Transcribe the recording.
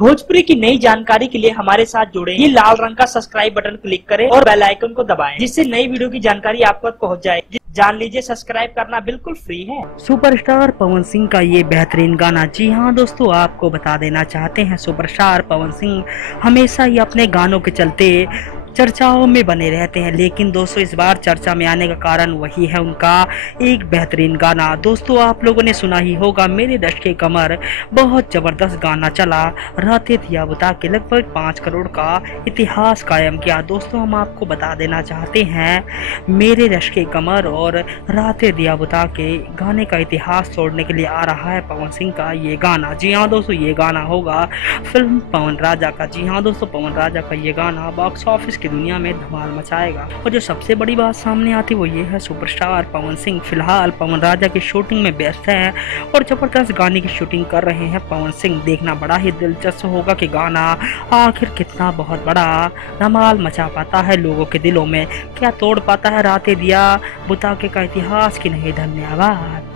भोजपुरी की नई जानकारी के लिए हमारे साथ जुड़े। ये लाल रंग का सब्सक्राइब बटन क्लिक करें और बेल आइकन को दबाएं, जिससे नई वीडियो की जानकारी आप तक पहुंच जाए। जान लीजिए, सब्सक्राइब करना बिल्कुल फ्री है। सुपरस्टार पवन सिंह का ये बेहतरीन गाना। जी हाँ दोस्तों, आपको बता देना चाहते हैं, सुपरस्टार पवन सिंह हमेशा ही अपने गानों के चलते चर्चाओं में बने रहते हैं, लेकिन दोस्तों इस बार चर्चा में आने का कारण वही है उनका एक बेहतरीन गाना। दोस्तों आप लोगों ने सुना ही होगा, मेरे रश के कमर बहुत ज़बरदस्त गाना चला, रातें दिया बुता के लगभग 5 करोड़ का इतिहास कायम किया। दोस्तों हम आपको बता देना चाहते हैं, मेरे रश के कमर और रातें दिया बुता के गाने का इतिहास तोड़ने के लिए आ रहा है पवन सिंह का ये गाना। जी हाँ दोस्तों, ये गाना होगा फिल्म पवन राजा का। जी हाँ दोस्तों, पवन राजा का ये गाना बॉक्स ऑफिस की दुनिया में धमाल मचाएगा। और जो सबसे बड़ी बात सामने आती वो ये है, सुपरस्टार पवन सिंह फिलहाल पवन राजा की शूटिंग में व्यस्त है और जबरदस्त गाने की शूटिंग कर रहे हैं पवन सिंह। देखना बड़ा ही दिलचस्प होगा कि गाना आखिर कितना बहुत बड़ा धमाल मचा पाता है लोगों के दिलों में, क्या तोड़ पाता है रातें दिया बुता के का इतिहास की। नहीं, धन्यवाद।